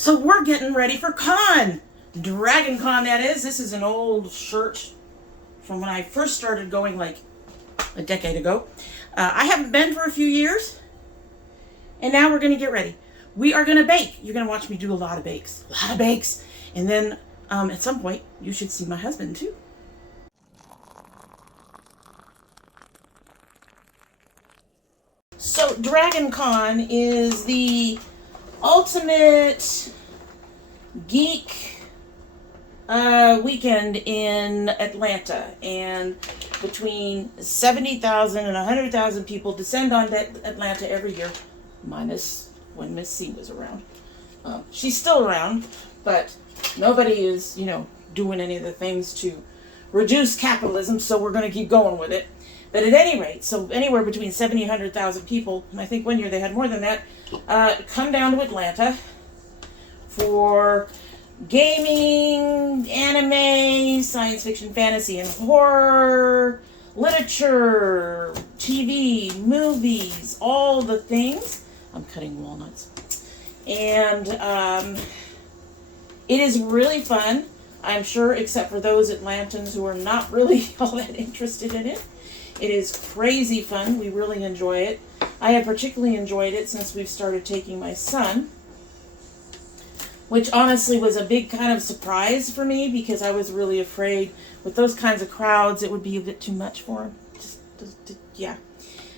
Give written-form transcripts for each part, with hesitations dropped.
So we're getting ready for con. Dragon Con, that is. This is an old shirt from when I first started going like a decade ago. I haven't been for a few years. And now we're going to get ready. We are going to bake. You're going to watch me do a lot of bakes. A lot of bakes. And then at some point, you should see my husband too. So Dragon Con is the ultimate geek weekend in Atlanta, and between 70,000 and 100,000 people descend on Atlanta every year, minus when Miss C was around. She's still around, but nobody is, doing any of the things to reduce capitalism, so we're going to keep going with it. But at any rate, so anywhere between 70 and 100,000 people, and I think one year they had more than that, come down to Atlanta for gaming, anime, science fiction, fantasy, and horror, literature, TV, movies, all the things. I'm cutting walnuts. And it is really fun, I'm sure, except for those Atlantans who are not really all that interested in it. It is crazy fun. We really enjoy it. I have particularly enjoyed it since we've started taking my son, which honestly was a big kind of surprise for me because I was really afraid with those kinds of crowds it would be a bit too much for him. Yeah.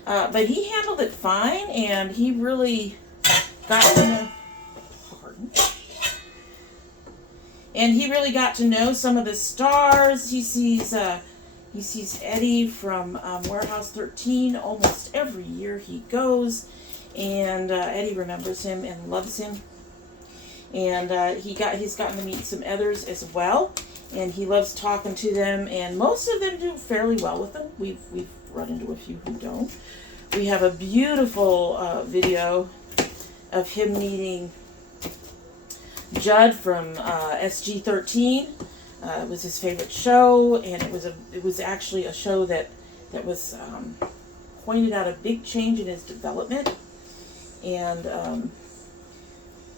But he handled it fine, and he really got to know, and he really got to know some of the stars. He sees Eddie from Warehouse 13 almost every year he goes, and Eddie remembers him and loves him. And he's gotten to meet some others as well, and he loves talking to them, and most of them do fairly well with them. We've run into a few who don't. We have a beautiful video of him meeting Judd from SG13. It was his favorite show, and it was actually a show that was pointed out a big change in his development. And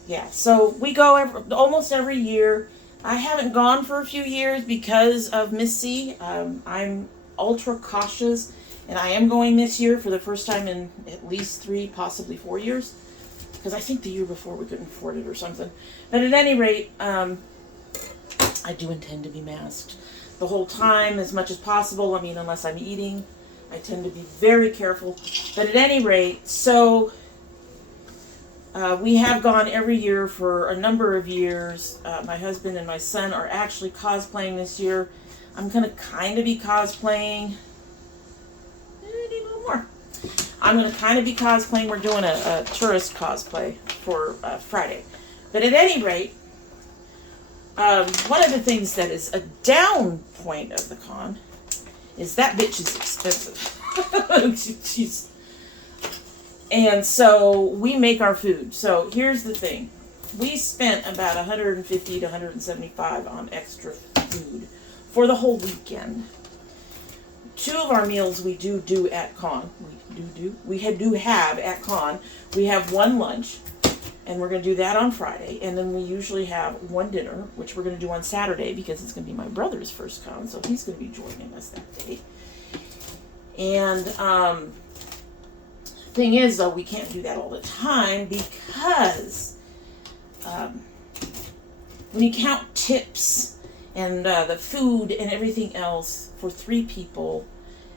yeah, so we go almost every year. I haven't gone for a few years because of Miss C. I'm ultra cautious, and I am going this year for the first time in at least 3, possibly 4 years, because I think the year before we couldn't afford it or something. But at any rate, I do intend to be masked the whole time as much as possible. I mean, unless I'm eating, I tend to be very careful. But at any rate, so we have gone every year for a number of years. My husband and my son are actually cosplaying this year. I'm going to kind of be cosplaying. I need a little more. I'm going to kind of be cosplaying. We're doing a tourist cosplay for Friday. But at any rate, one of the things that is a down point of the con is that bitch is expensive. And so we make our food. So here's the thing. We spent about $150 to $175 on extra food for the whole weekend. 2 of our meals we do at con. We do have at con. We have one lunch, and we're going to do that on Friday. And then we usually have one dinner, which we're going to do on Saturday because it's going to be my brother's first con, so he's going to be joining us that day. And thing is, though, we can't do that all the time because when you count tips and the food and everything else for 3 people,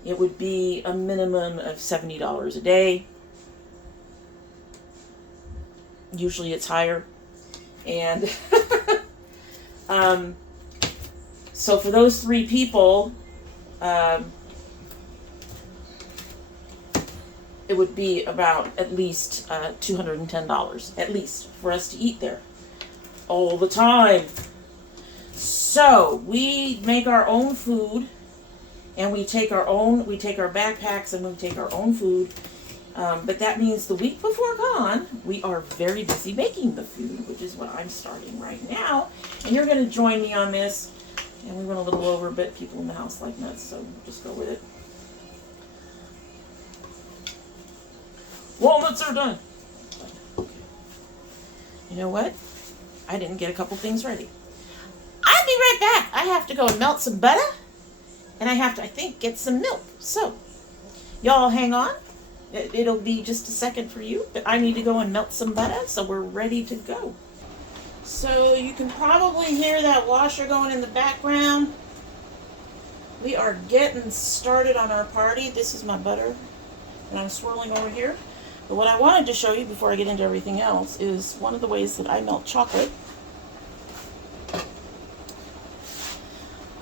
it would be a minimum of $70 a day. Usually it's higher. And so for those 3 people, it would be about at least $210, at least, for us to eat there all the time. So we make our own food, and we take our backpacks and we take our own food. But that means the week before con, we are very busy making the food, which is what I'm starting right now. And you're going to join me on this. And we went a little over, but people in the house like nuts, so we'll just go with it. Walnuts are done. You know what? I didn't get a couple things ready. I'll be right back. I have to go and melt some butter, and I have to, I think, get some milk. So, y'all hang on. It'll be just a second for you, but I need to go and melt some butter, so we're ready to go. So you can probably hear that washer going in the background. We are getting started on our party. This is my butter, and I'm swirling over here. But what I wanted to show you before I get into everything else is one of the ways that I melt chocolate.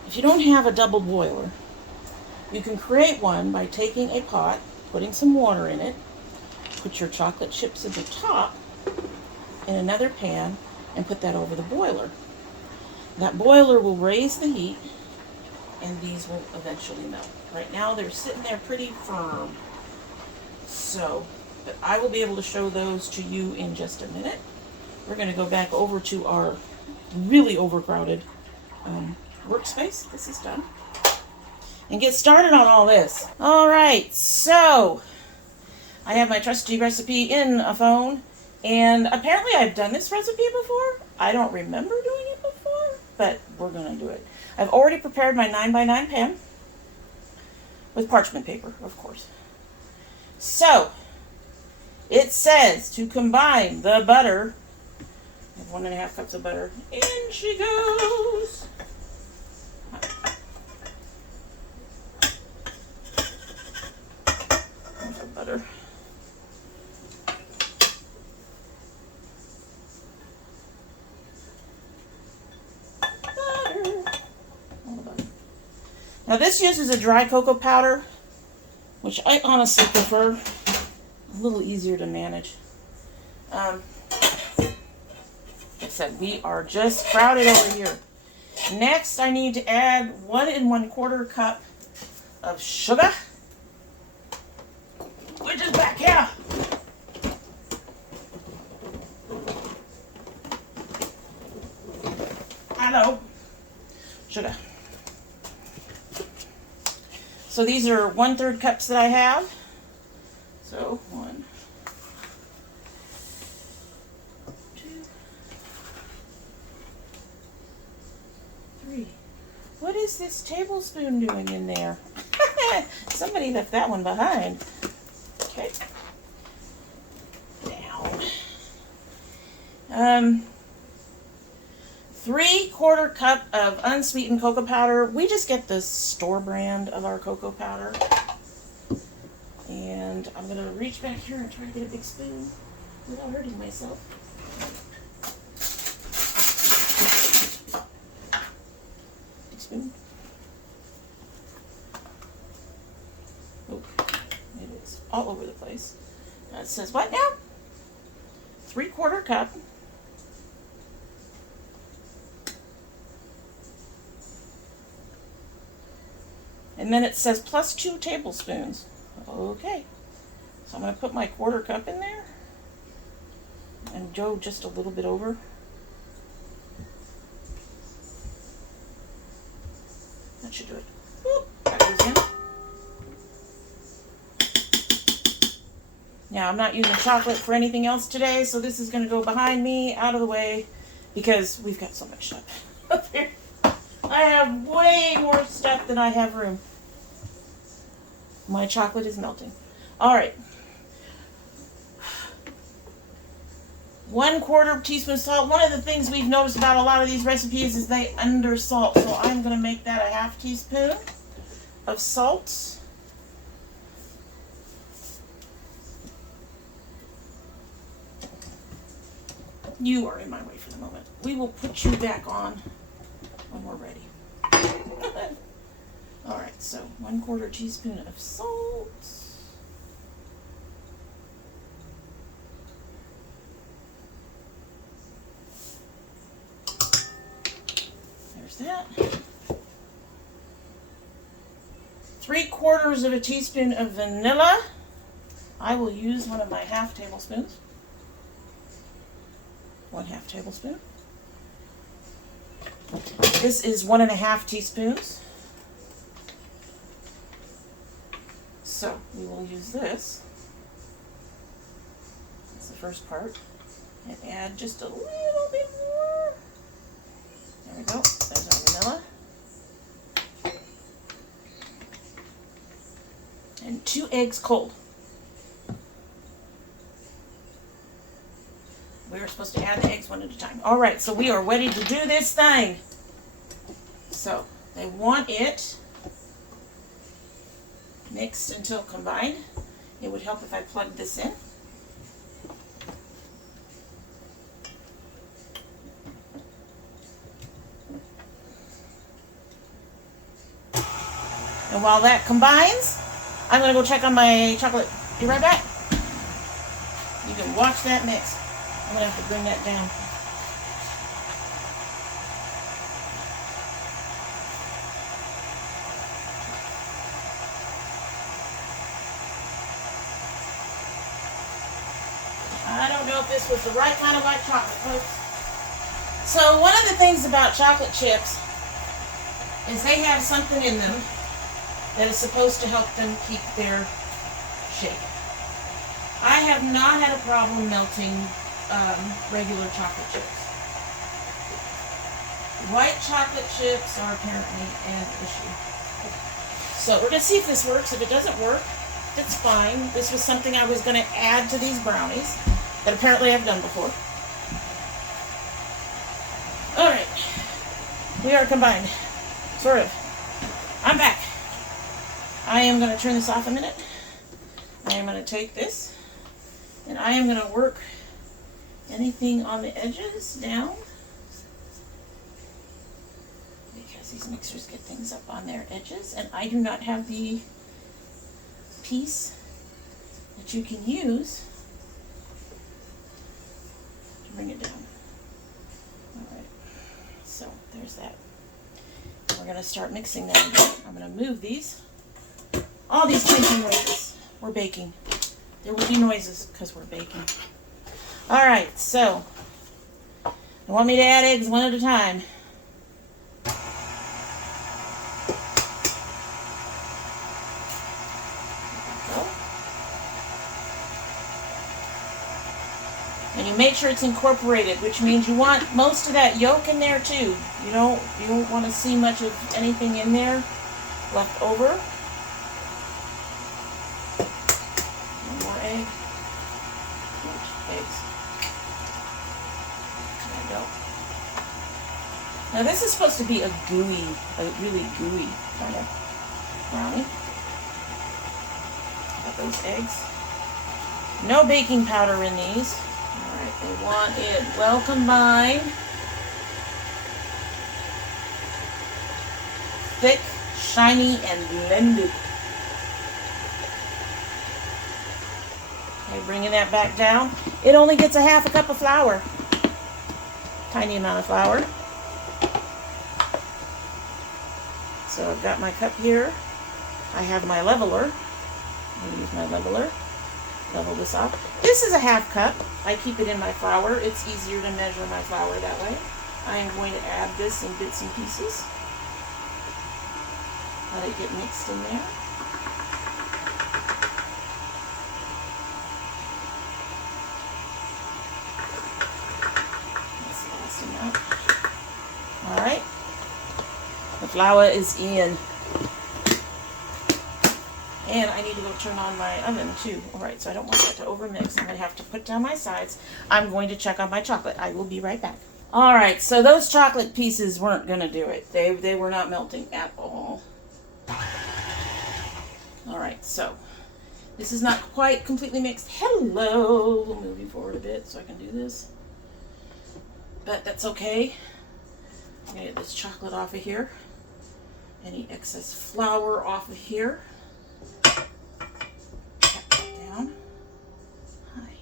If you don't have a double boiler, you can create one by taking a pot, putting some water in it, put your chocolate chips at the top in another pan, and put that over the boiler. That boiler will raise the heat, and these will eventually melt. Right now they're sitting there pretty firm. So, but I will be able to show those to you in just a minute. We're going to go back over to our really overcrowded workspace. This is done. And get started on all this. Alright, so I have my trusty recipe in a phone. And apparently I've done this recipe before. I don't remember doing it before, but we're going to do it. I've already prepared my 9x9 pan with parchment paper, of course. So, it says to combine the butter. I have 1.5 cups of butter. In she goes. There's our butter. Now this uses a dry cocoa powder, which I honestly prefer. A little easier to manage. Like I said, we are just crowded over here. Next, I need to add 1 1/4 cup of sugar, which is back here. Hello. Sugar. So these are 1/3 cups that I have. So 1, 2, 3. What is this tablespoon doing in there? Somebody left that one behind. Okay. Down. 3/4 cup of unsweetened cocoa powder. We just get the store brand of our cocoa powder. And I'm going to reach back here and try to get a big spoon without hurting myself. Big spoon. Oh, it is all over the place. Now it says what now? 3/4 cup. And then it says plus 2 tablespoons. Okay. So I'm going to put my 1/4 cup in there. And go just a little bit over. That should do it. Whoop, that goes in. Now I'm not using chocolate for anything else today, so this is going to go behind me, out of the way, because we've got so much stuff up here. I have way more stuff than I have room. My chocolate is melting. Alright. 1/4 teaspoon salt. One of the things we've noticed about a lot of these recipes is they under salt. So I'm going to make that a 1/2 teaspoon of salt. You are in my way for the moment. We will put you back on when we're ready. Alright, so 1/4 teaspoon of salt. There's that. 3/4 of a teaspoon of vanilla. I will use one of my 1/2 tablespoons. 1/2 tablespoon. This is 1.5 teaspoons. So we will use this. That's the first part. And add just a little bit more. eggs cold. We were supposed to add the eggs one at a time. All right, so we are ready to do this thing. So they want it mixed until combined. It would help if I plugged this in. And while that combines, I'm going to go check on my chocolate. Be right back. You can watch that mix. I'm going to have to bring that down. I don't know if this was the right kind of white chocolate, folks. So one of the things about chocolate chips is they have something in them that is supposed to help them keep their shape. I have not had a problem melting regular chocolate chips. White chocolate chips are apparently an issue. So we're going to see if this works. If it doesn't work, it's fine. This was something I was going to add to these brownies that apparently I've done before. Alright. We are combined. Sort of. I'm back. I am going to turn this off a minute. I am going to take this and I am going to work anything on the edges down, because these mixers get things up on their edges, and I do not have the piece that you can use to bring it down. Alright, so there's that. We're going to start mixing that again. I'm going to move these. All these clinking noises. We're baking. There will be noises because we're baking. Alright, so you want me to add eggs one at a time. And you make sure it's incorporated, which means you want most of that yolk in there too. You don't want to see much of anything in there left over. One more egg. Eggs. There we go. Now this is supposed to be a really gooey kind of brownie. Got those eggs. No baking powder in these. Alright, they want it well combined. Thick, shiny, and blended. Okay, bringing that back down. It only gets a half a cup of flour. Tiny amount of flour. So I've got my cup here. I have my leveler. I'm going to use my leveler. Level this off. This is a half cup. I keep it in my flour. It's easier to measure my flour that way. I am going to add this in bits and pieces. Let it get mixed in there. That's the last amount. Alright. The flour is in. And I need to go turn on my oven too. Alright, so I don't want that to overmix. I'm going to have to put down my sides. I'm going to check on my chocolate. I will be right back. Alright, so those chocolate pieces weren't going to do it. They were not melting at all. Alright, so this is not quite completely mixed. Hello! We'll move you forward a bit so I can do this. But that's okay. I'm going to get this chocolate off of here. Any excess flour off of here. Down. Hi.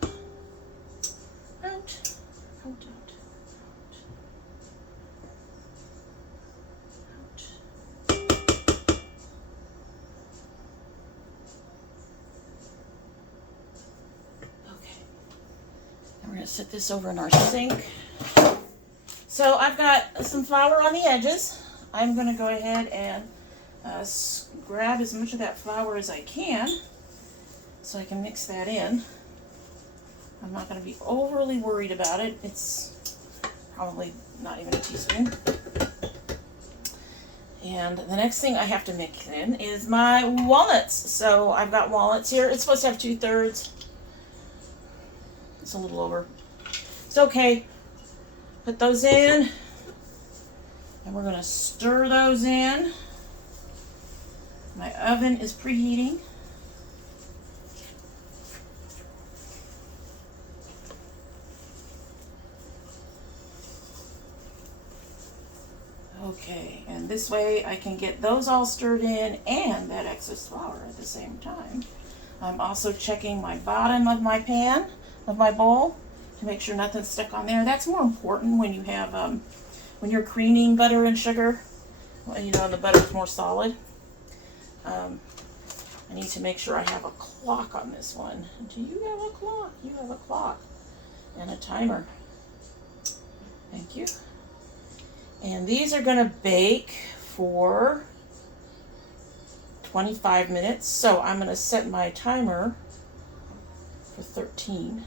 Come on. Out. Out, out. We're going to set this over in our sink. So I've got some flour on the edges. I'm going to go ahead and grab as much of that flour as I can so I can mix that in. I'm not going to be overly worried about it. It's probably not even a teaspoon. And the next thing I have to mix in is my walnuts. So I've got walnuts here. It's supposed to have 2/3. It's a little over. It's okay. Put those in. And we're going to stir those in. My oven is preheating. Okay, and this way I can get those all stirred in and that excess flour at the same time. I'm also checking my bottom of my pan, of my bowl, to make sure nothing's stuck on there. That's more important when you have, when you're creaming butter and sugar, you know, and the butter's more solid. I need to make sure I have a clock on this one. Do you have a clock? You have a clock and a timer. Thank you. And these are going to bake for 25 minutes. So I'm going to set my timer for 13.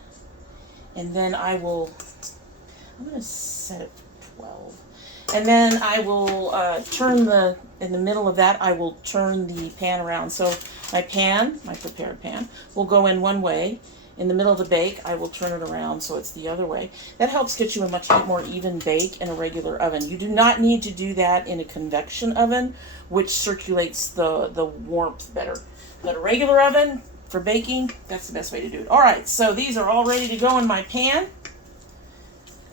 And then I'm going to set it for 12. And then I will in the middle of that, I will turn the pan around. So my prepared pan, will go in one way. In the middle of the bake, I will turn it around so it's the other way. That helps get you a much more even bake in a regular oven. You do not need to do that in a convection oven, which circulates the warmth better. But a regular oven for baking, that's the best way to do it. All right, so these are all ready to go in my pan.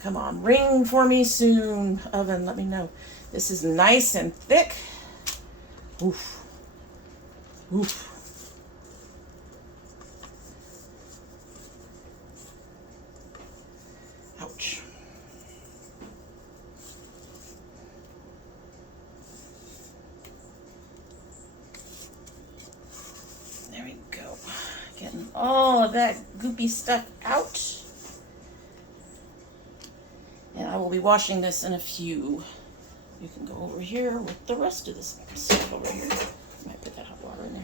Come on, ring for me soon, oven, let me know. This is nice and thick. Oof. Oof. Ouch. There we go. Getting all of that goopy stuff out. And I will be washing this in a few. You can go over here with the rest of this stuff over here. I might put that hot water in there.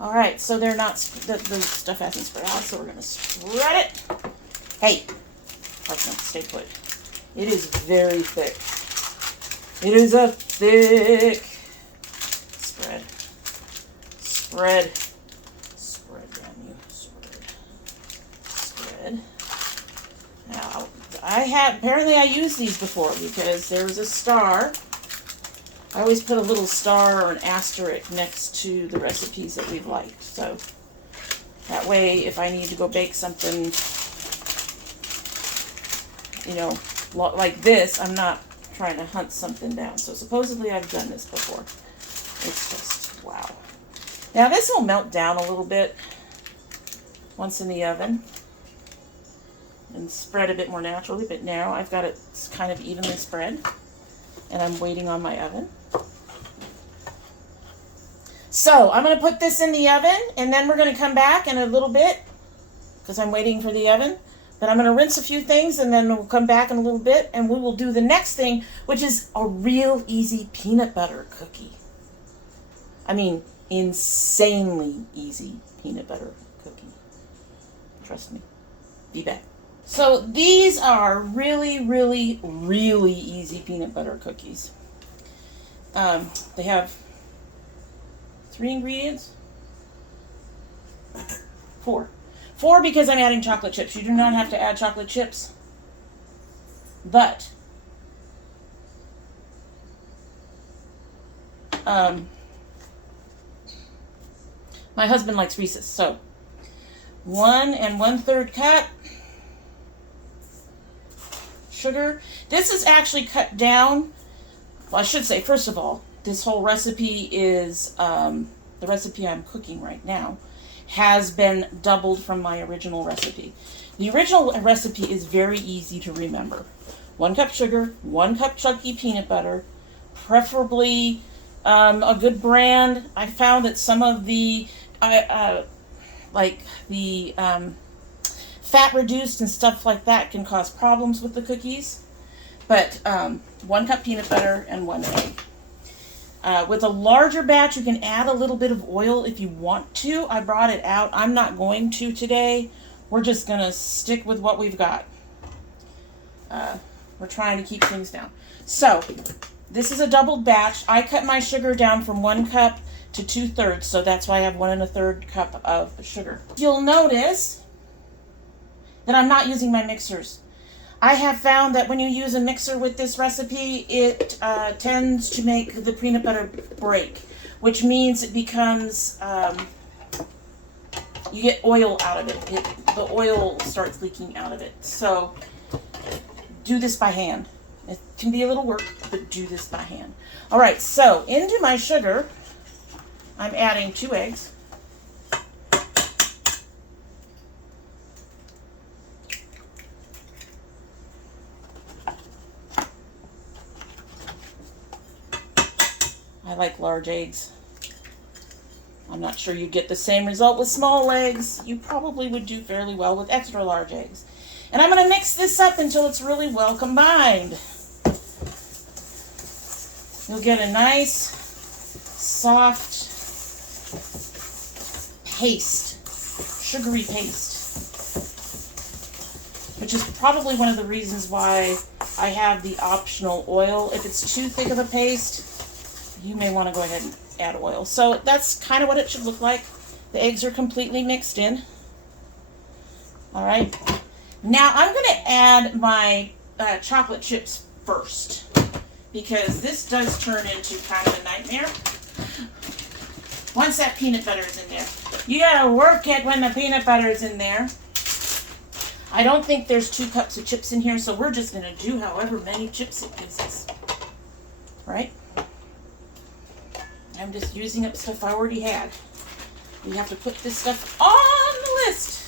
All right, so they're not, the stuff hasn't spread out, so we're going to spread it. Hey, Parchment, stay put. It is very thick. It is a thick spread. Spread. Spread, damn you. Spread. Spread. Now, apparently I used these before because there was a star. I always put a little star or an asterisk next to the recipes that we've liked. So that way, if I need to go bake something, you know, like this, I'm not trying to hunt something down. So supposedly I've done this before. It's just, wow. Now this will melt down a little bit once in the oven and spread a bit more naturally, but now I've got it kind of evenly spread and I'm waiting on my oven. So I'm going to put this in the oven and then we're going to come back in a little bit because I'm waiting for the oven. But I'm going to rinse a few things and then we'll come back in a little bit and we will do the next thing, which is a real easy peanut butter cookie. I mean, insanely easy peanut butter cookie. Trust me. Be back. So these are really, really, really easy peanut butter cookies. They have 3 ingredients. 4. 4 because I'm adding chocolate chips. You do not have to add chocolate chips. But my husband likes Reese's, so 1 1/3 cup sugar. This is actually cut down. Well, I should say, first of all, this whole recipe is the recipe I'm cooking right now has been doubled from my original recipe. The original recipe is very easy to remember. 1 cup sugar, 1 cup chunky peanut butter, preferably a good brand. I found that some of the fat reduced and stuff like that can cause problems with the cookies. But 1 cup peanut butter and 1 egg. With a larger batch, you can add a little bit of oil if you want to. I brought it out. I'm not going to today. We're just going to stick with what we've got. We're trying to keep things down. So, This is a doubled batch. I cut my sugar down from 1 cup to 2/3, so that's why I have 1 1/3 cup of sugar. You'll notice that I'm not using my mixers. I have found that when you use a mixer with this recipe, it tends to make the peanut butter break, which means it becomes, you get oil out of it. The oil starts leaking out of it. So do this by hand. It can be a little work, but do this by hand. All right, so into my sugar, I'm adding 2 eggs. I like large eggs. I'm not sure you'd get the same result with small eggs. You probably would do fairly well with extra large eggs. And I'm going to mix this up until it's really well combined. You'll get a nice, soft paste, sugary paste, which is probably one of the reasons why I have the optional oil. If it's too thick of a paste, you may want to go ahead and add oil. So that's kind of what it should look like. The eggs are completely mixed in. All right. Now I'm going to add my chocolate chips first, because this does turn into kind of a nightmare once that peanut butter is in there. You got to work it when the peanut butter is in there. I don't think there's 2 cups of chips in here, so we're just going to do however many chips it gives us. Right? I'm just using up stuff I already had. We have to put this stuff on the list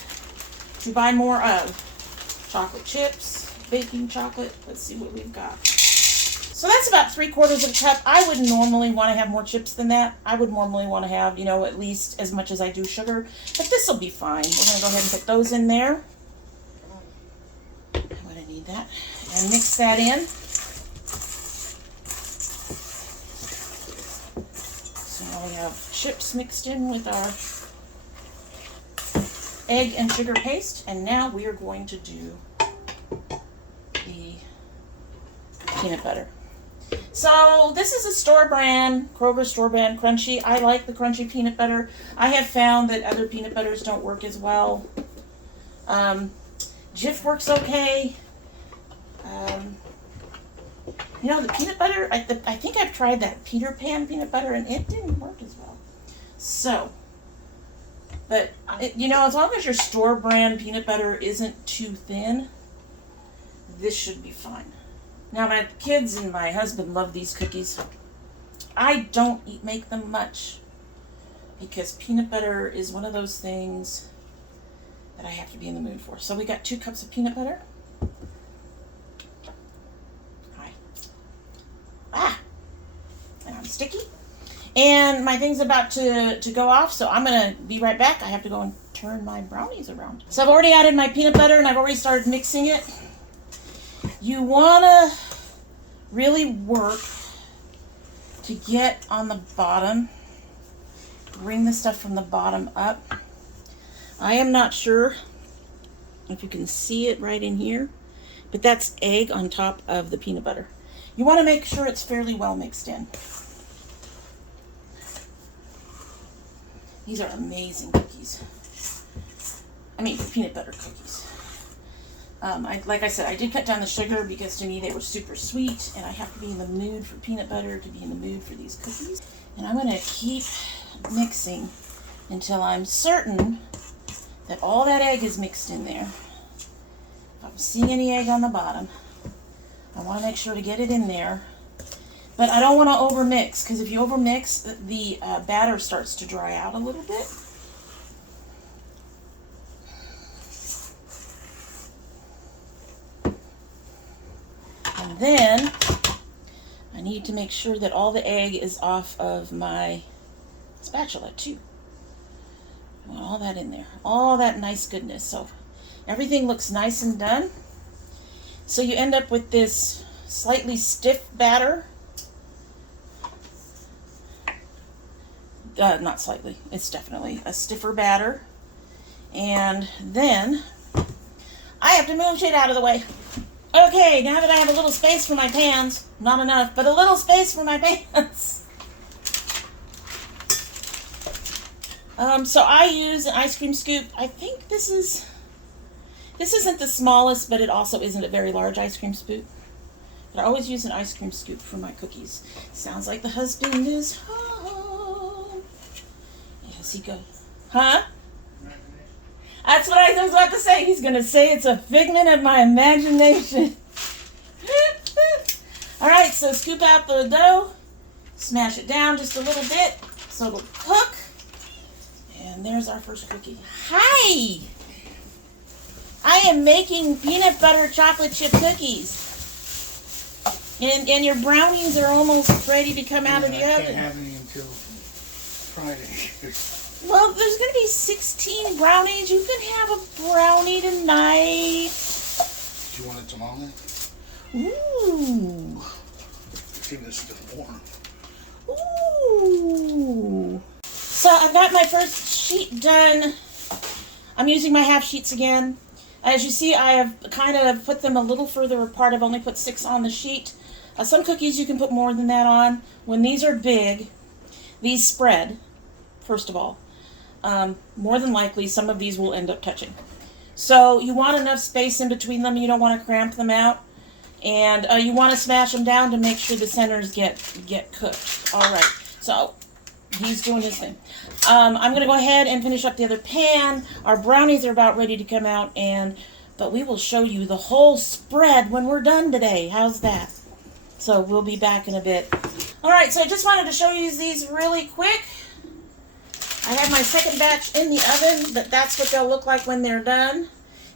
to buy more of. Chocolate chips, baking chocolate. Let's see what we've got. So that's about 3/4 of a cup. I would normally want to have more chips than that. I would normally want to have, you know, at least as much as I do sugar. But this will be fine. We're going to go ahead and put those in there. I'm going to need that. And mix that in. So now we have chips mixed in with our egg and sugar paste. And now we are going to do the peanut butter. So this is a store brand, Kroger store brand crunchy. I like the crunchy peanut butter. I have found that other peanut butters don't work as well. Jif works okay. You know, the peanut butter, I think I've tried that Peter Pan peanut butter and it didn't work as well. So, but, you know, as long as your store brand peanut butter isn't too thin, this should be fine. Now, my kids and my husband love these cookies. I don't make them much because peanut butter is one of those things that I have to be in the mood for. So we got 2 cups of peanut butter. And I'm sticky. And my thing's about to go off, so I'm going to be right back. I have to go and turn my brownies around. So I've already added my peanut butter and I've already started mixing it. You want to really work to get on the bottom. Bring the stuff from the bottom up. I am not sure if you can see it right in here, but that's egg on top of the peanut butter. You want to make sure it's fairly well mixed in. These are amazing cookies. I mean, peanut butter cookies. Like I said, I did cut down the sugar because to me they were super sweet, and I have to be in the mood for peanut butter to be in the mood for these cookies. And I'm going to keep mixing until I'm certain that all that egg is mixed in there. If I'm seeing any egg on the bottom, I want to make sure to get it in there. But I don't want to overmix, because if you overmix, the batter starts to dry out a little bit. And then I need to make sure that all the egg is off of my spatula too. I want all that in there, all that nice goodness. So everything looks nice and done. So you end up with this slightly stiff batter. Not slightly, it's definitely a stiffer batter. And then I have to move shit out of the way. Okay, now that I have a little space for my pans, not enough, but a little space for my pans. So I use an ice cream scoop. I think this isn't the smallest, but it also isn't a very large ice cream scoop. But I always use an ice cream scoop for my cookies. Sounds like the husband is home. Yes, he goes. Huh? That's what I was about to say. He's going to say it's a figment of my imagination. All right, so scoop out the dough. Smash it down just a little bit so it'll cook. And there's our first cookie. Hi! I am making peanut butter chocolate chip cookies. And your brownies are almost ready to come out of the oven. I can't have any until Friday. Well, there's going to be 16 brownies. You can have a brownie tonight. Do you want it tomorrow? Ooh. See, this is still warm. Ooh. So I've got my first sheet done. I'm using my half sheets again. As you see, I have kind of put them a little further apart. I've only put 6 on the sheet. Some cookies you can put more than that on. When these are big, these spread, first of all. More than likely, some of these will end up touching. So you want enough space in between them. You don't want to cramp them out. And you want to smash them down to make sure the centers get cooked. All right. So he's doing his thing. I'm going to go ahead and finish up the other pan. Our brownies are about ready to come out, but we will show you the whole spread when we're done today. How's that? So we'll be back in a bit. All right, so I just wanted to show you these really quick. I have my second batch in the oven, but that's what they'll look like when they're done.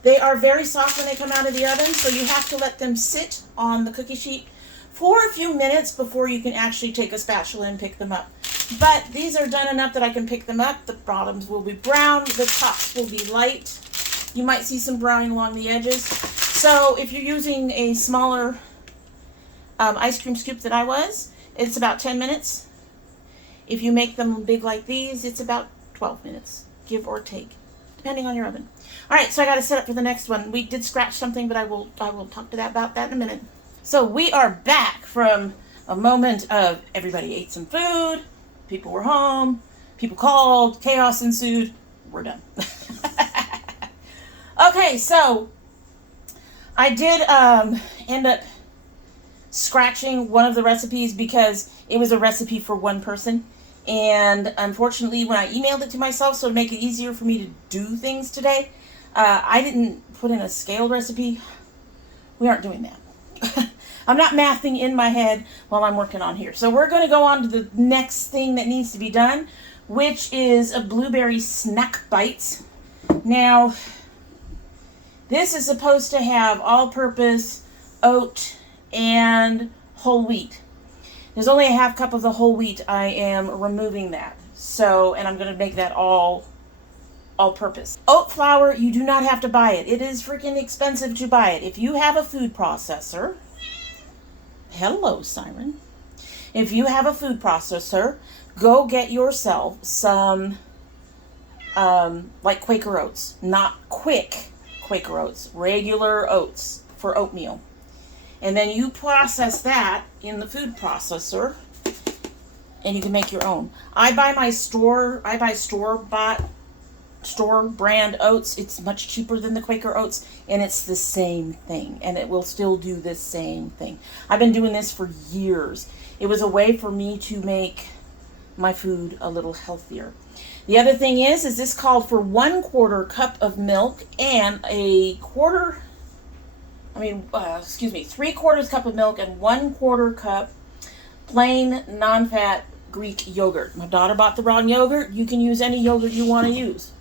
They are very soft when they come out of the oven, so you have to let them sit on the cookie sheet for a few minutes before you can actually take a spatula and pick them up. But these are done enough that I can pick them up. The bottoms will be brown, the tops will be light. You might see some browning along the edges. So if you're using a smaller ice cream scoop than I was, it's about 10 minutes. If you make them big like these, it's about 12 minutes, give or take, depending on your oven. All right, so I got to set up for the next one. We did scratch something, but I will talk to about that in a minute. So we are back from a moment of everybody ate some food, people were home, people called, chaos ensued. We're done. Okay, so I did end up scratching one of the recipes because it was a recipe for one person. And unfortunately, when I emailed it to myself, so to make it easier for me to do things today, I didn't put in a scaled recipe. We aren't doing that. I'm not mathing in my head while I'm working on here. So we're going to go on to the next thing that needs to be done, which is a blueberry snack bites. Now, this is supposed to have all-purpose oat and whole wheat. There's only a half cup of the whole wheat. I am removing that. So, and I'm going to make that all-purpose. Oat flour, you do not have to buy it. It is freaking expensive to buy it. If you have a food processor, hello, Siren. If you have a food processor, go get yourself some, like Quaker Oats. Not quick Quaker Oats. Regular oats for oatmeal. And then you process that in the food processor, and you can make your own. I buy store brand oats. It's much cheaper than the Quaker Oats, and it's the same thing, and it will still do the same thing. I've been doing this for years. It was a way for me to make my food a little healthier. The other thing is this called for 1/4 cup of milk and 3/4 cup of milk and 1/4 cup plain non-fat Greek yogurt. My daughter bought the wrong yogurt. You can use any yogurt you want to use.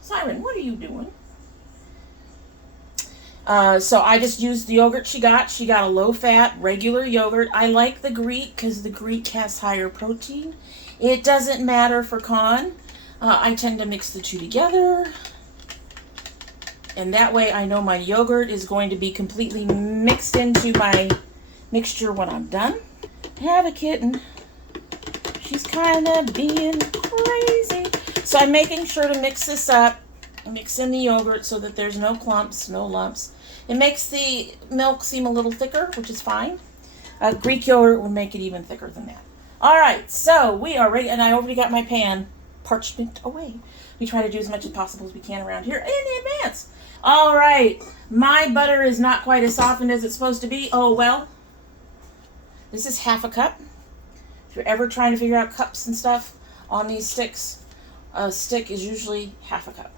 Siren, what are you doing? So I just used the yogurt she got. She got a low-fat, regular yogurt. I like the Greek because the Greek has higher protein. It doesn't matter for con. I tend to mix the two together. And that way I know my yogurt is going to be completely mixed into my mixture when I'm done. I have a kitten. She's kind of being crazy. So I'm making sure to mix this up Mix in the yogurt so that there's no clumps, no lumps. It makes the milk seem a little thicker, which is fine. Greek yogurt will make it even thicker than that. All right, so we are ready, and I already got my pan parchment away. We try to do as much as possible as we can around here in advance. All right, my butter is not quite as softened as it's supposed to be. Oh, well. This is half a cup. If you're ever trying to figure out cups and stuff on these sticks, a stick is usually half a cup.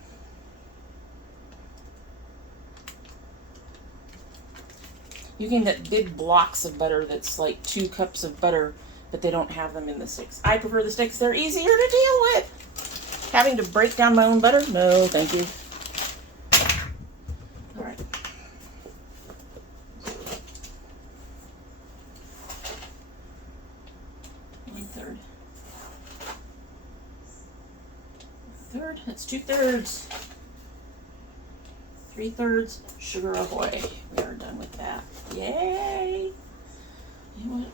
You can get big blocks of butter that's like 2 cups of butter, but they don't have them in the sticks. I prefer the sticks. They're easier to deal with. Having to break down my own butter? No, thank you. All right. One-third. Third? That's 2/3. 3/3 sugar ahoy. We are done with that. Yay! You know what?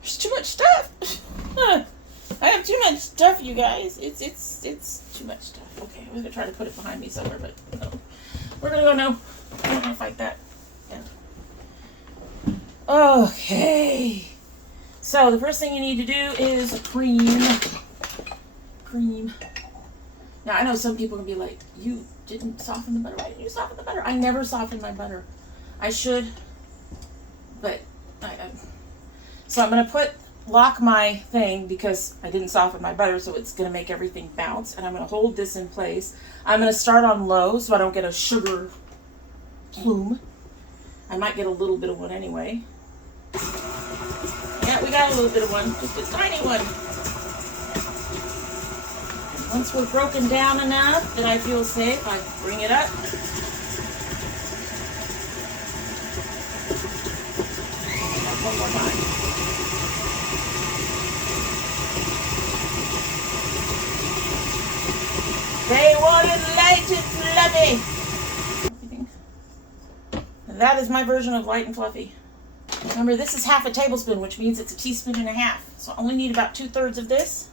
There's too much stuff. I have too much stuff, you guys. It's too much stuff. Okay, I was gonna try to put it behind me somewhere, but no. We're gonna go no. I'm gonna fight that. Yeah. Okay. So the first thing you need to do is cream. Now, I know some people are going to be like, you didn't soften the butter. Why didn't you soften the butter? I never soften my butter. I should, but so I'm going to lock my thing because I didn't soften my butter, so it's going to make everything bounce, and I'm going to hold this in place. I'm going to start on low so I don't get a sugar plume. I might get a little bit of one anyway. Yeah, we got a little bit of one, just a tiny one. Once we're broken down enough that I feel safe, I bring it up. One more time. They want it light and fluffy. That is my version of light and fluffy. Remember, this is half a tablespoon, which means it's a teaspoon and a half. So I only need about 2/3 of this.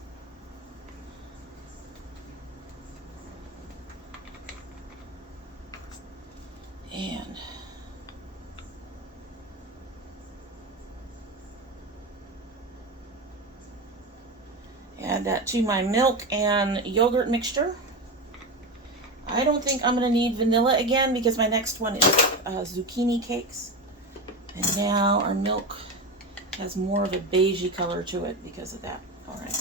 And add that to my milk and yogurt mixture. I don't think I'm going to need vanilla again because my next one is zucchini cakes. And now our milk has more of a beigey color to it because of that. All right.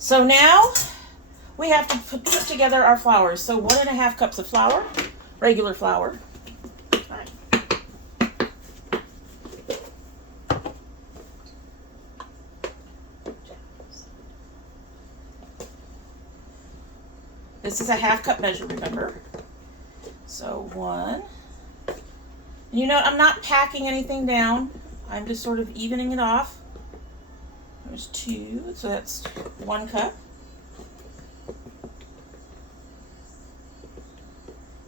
So now we have to put together our flours. So 1.5 cups of flour, regular flour. All right. This is a 1/2 cup measure, remember? So 1. You know, I'm not packing anything down. I'm just sort of evening it off. There's 2, so that's 1 cup.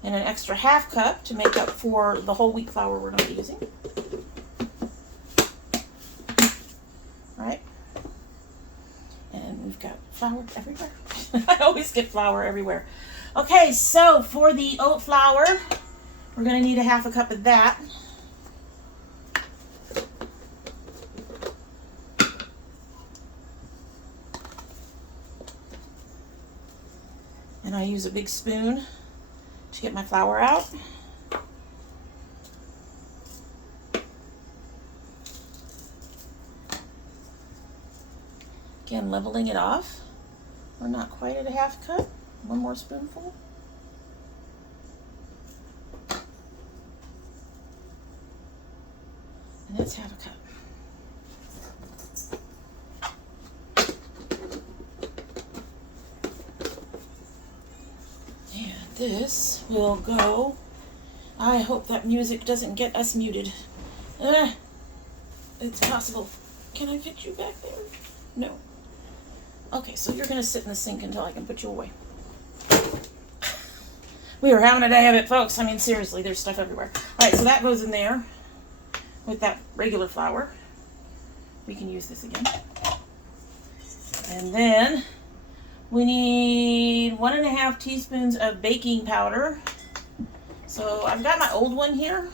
And an extra 1/2 cup to make up for the whole wheat flour we're not using. All right. And we've got flour everywhere. I always get flour everywhere. Okay, so for the oat flour, we're going to need a 1/2 cup of that. And I use a big spoon to get my flour out. Again, leveling it off. We're not quite at a 1/2 cup. 1 more spoonful. And that's 1/2 cup. This will go. I hope that music doesn't get us muted. It's possible. Can I fit you back there? No. Okay, so you're going to sit in the sink until I can put you away. We are having a day of it, folks. I mean, seriously, there's stuff everywhere. All right, so that goes in there. with that regular flour. We can use this again. And then we need 1.5 teaspoons of baking powder. So I've got my old one here.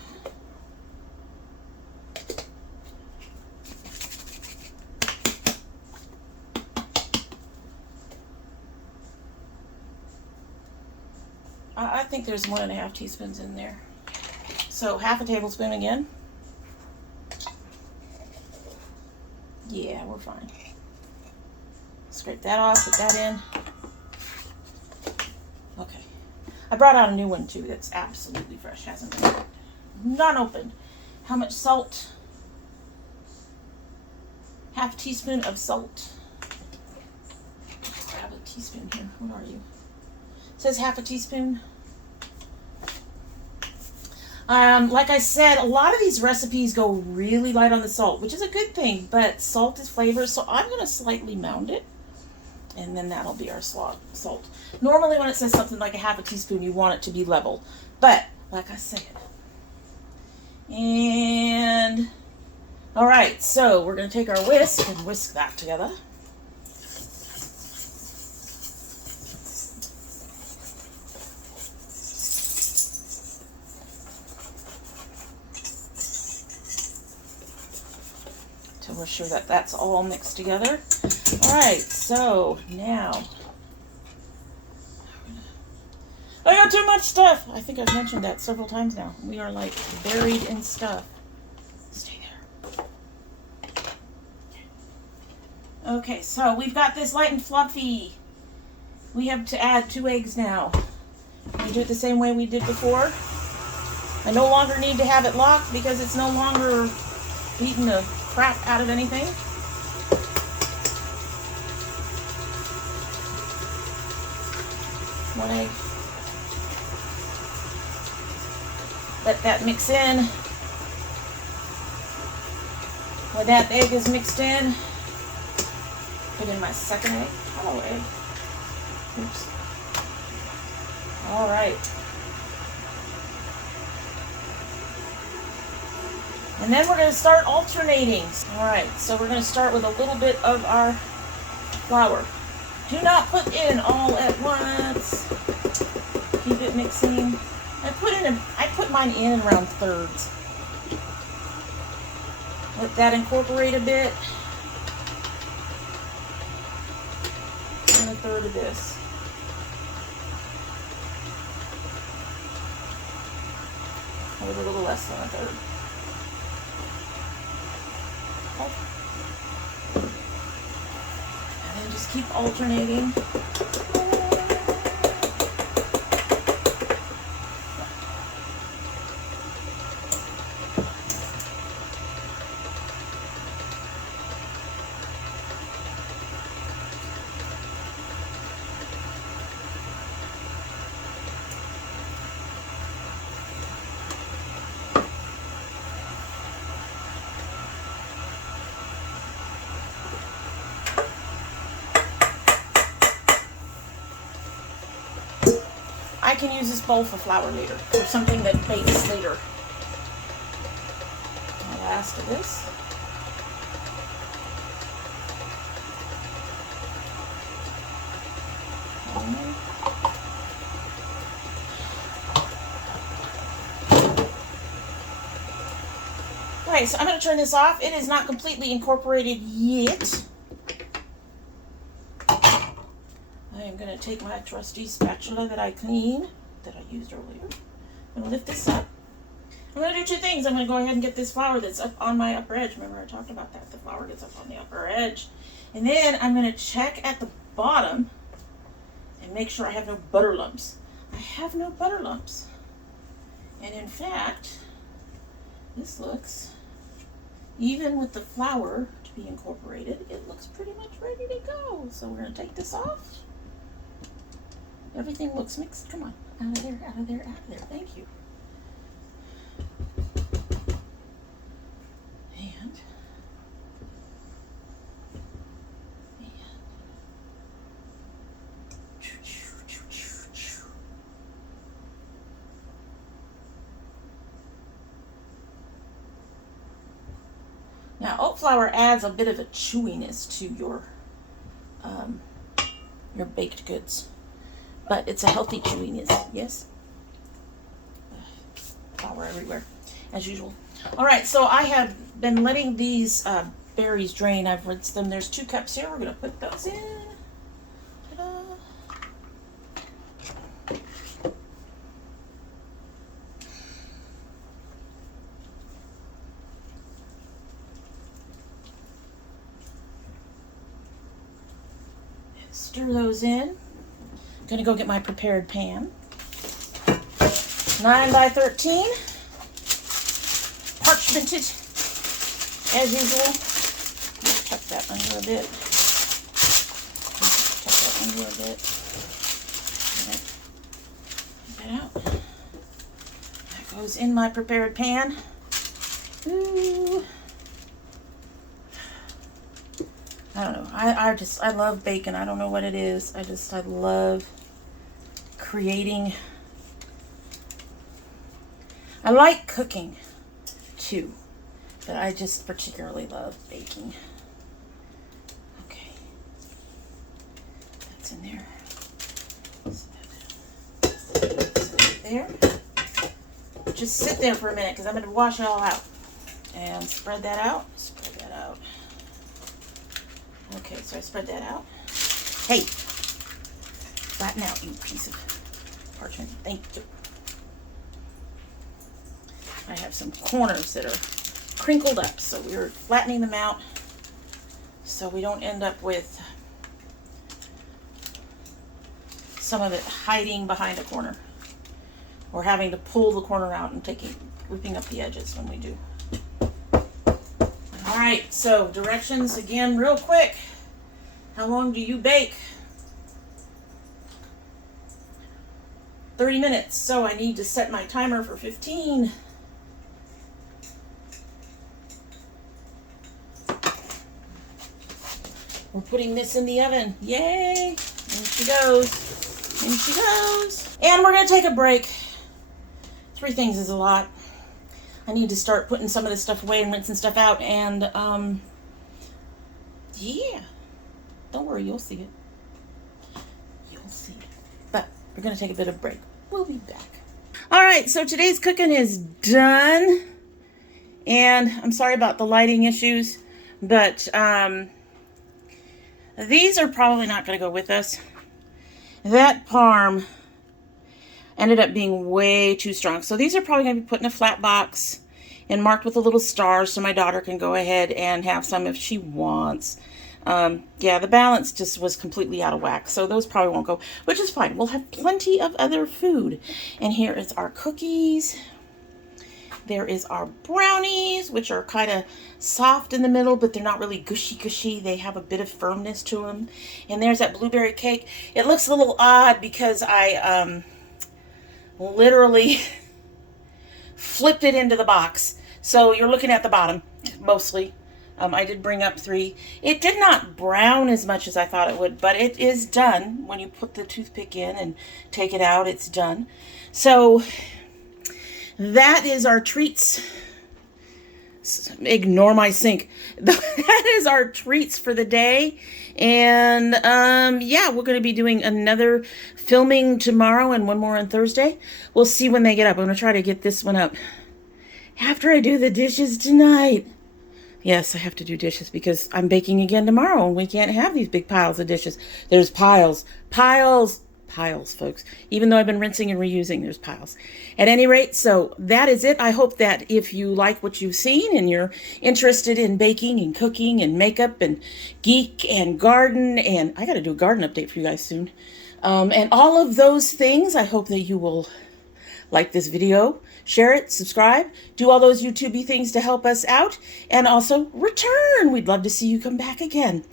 I think there's 1.5 teaspoons in there. So 1/2 tablespoon again. Yeah, we're fine. Scrape that off, put that in. Okay. I brought out a new one too that's absolutely fresh, hasn't been not opened. How much salt? 1/2 teaspoon of salt. Grab a teaspoon here. What are you? It says 1/2 teaspoon. Like I said, a lot of these recipes go really light on the salt, which is a good thing, but salt is flavor, so I'm going to slightly mound it, and then that'll be our salt. Normally when it says something like 1/2 teaspoon, you want it to be level, but like I said. And, alright, so we're going to take our whisk and whisk that together. We're sure that that's all mixed together. All right, so now I got too much stuff. I think I've mentioned that several times now. We are like buried in stuff. Stay there. Okay, so we've got this light and fluffy. We have to add 2 eggs now. We do it the same way we did before. I no longer need to have it locked because it's no longer beating the crap out of anything. One egg. Let that mix in. When that egg is mixed in, put in my second egg. Hello, egg. Oops. All right. And then we're going to start alternating. All right, so we're going to start with a little bit of our flour. Do not put in all at once. Keep it mixing. I put mine in around thirds. Let that incorporate a bit. And 1/3 of this. Maybe a little less than 1/3. And then just keep alternating. I can use this bowl for flour later, or something that bakes later. The last of this. Okay, so I'm going to turn this off. It is not completely incorporated yet. I am going to take my trusty spatula that I cleaned, that I used earlier. I'm going to lift this up. I'm going to do 2 things. I'm going to go ahead and get this flour that's up on my upper edge. Remember I talked about that. The flour gets up on the upper edge. And then I'm going to check at the bottom and make sure I have no butter lumps. I have no butter lumps. And in fact, this looks, even with the flour to be incorporated, it looks pretty much ready to go. So we're going to take this off. Everything looks mixed. Come on. Out of there, out of there, out of there. Thank you. Malt flour adds a bit of a chewiness to your baked goods, but it's a healthy chewiness. Yes. Flour everywhere, as usual. All right, so I have been letting these berries drain. I've rinsed them. There's 2 cups here. We're gonna put those in. Ta-da. Stir those in. I'm gonna go get my prepared pan. 9 by 13. Parchmented, as usual. Tuck that under a bit. Tuck that under a bit. Get that out. That goes in my prepared pan. Ooh. I don't know. I love bacon. I don't know what it is. I love creating. I like cooking too, but I just particularly love baking. Okay. That's in there. There. Just sit there for a minute because I'm going to wash it all out. And spread that out. Spread that out. Okay, so I spread that out. Hey, flatten out, you piece of parchment. Thank you. I have some corners that are crinkled up, so we're flattening them out so we don't end up with some of it hiding behind a corner or having to pull the corner out and ripping up the edges when we do. All right, so directions again real quick. How long do you bake? 30 minutes, so I need to set my timer for 15. We're putting this in the oven. Yay! In she goes. In she goes. And we're going to take a break. 3 things is a lot. I need to start putting some of this stuff away and rinsing stuff out. And, yeah. Don't worry, you'll see it. You'll see it. But we're going to take a bit of a break. We'll be back. All right, so today's cooking is done. And I'm sorry about the lighting issues. But, these are probably not going to go with us. That parm ended up being way too strong. So these are probably going to be put in a flat box and marked with a little star so my daughter can go ahead and have some if she wants. Yeah, the balance just was completely out of whack. So those probably won't go, which is fine. We'll have plenty of other food. And here is our cookies. There is our brownies, which are kind of soft in the middle, but they're not really gushy. They have a bit of firmness to them. And there's that blueberry cake. It looks a little odd because I literally flipped it into the box. So you're looking at the bottom, mostly. I did bring up 3. It did not brown as much as I thought it would, but it is done. When you put the toothpick in and take it out, it's done. So that is our treats. Ignore my sink. That is our treats for the day. And yeah, we're going to be doing another filming tomorrow and one more on Thursday. We'll see when they get up. I'm going to try to get this one up after I do the dishes tonight. Yes, I have to do dishes because I'm baking again tomorrow and we can't have these big piles of dishes. There's piles, folks. Even though I've been rinsing and reusing, there's piles. At any rate, so that is it. I hope that if you like what you've seen and you're interested in baking and cooking and makeup and geek and garden, and I got to do a garden update for you guys soon, and all of those things, I hope that you will like this video, share it, subscribe, do all those YouTube-y things to help us out, and also return. We'd love to see you come back again.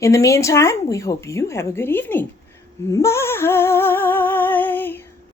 In the meantime, we hope you have a good evening. Bye.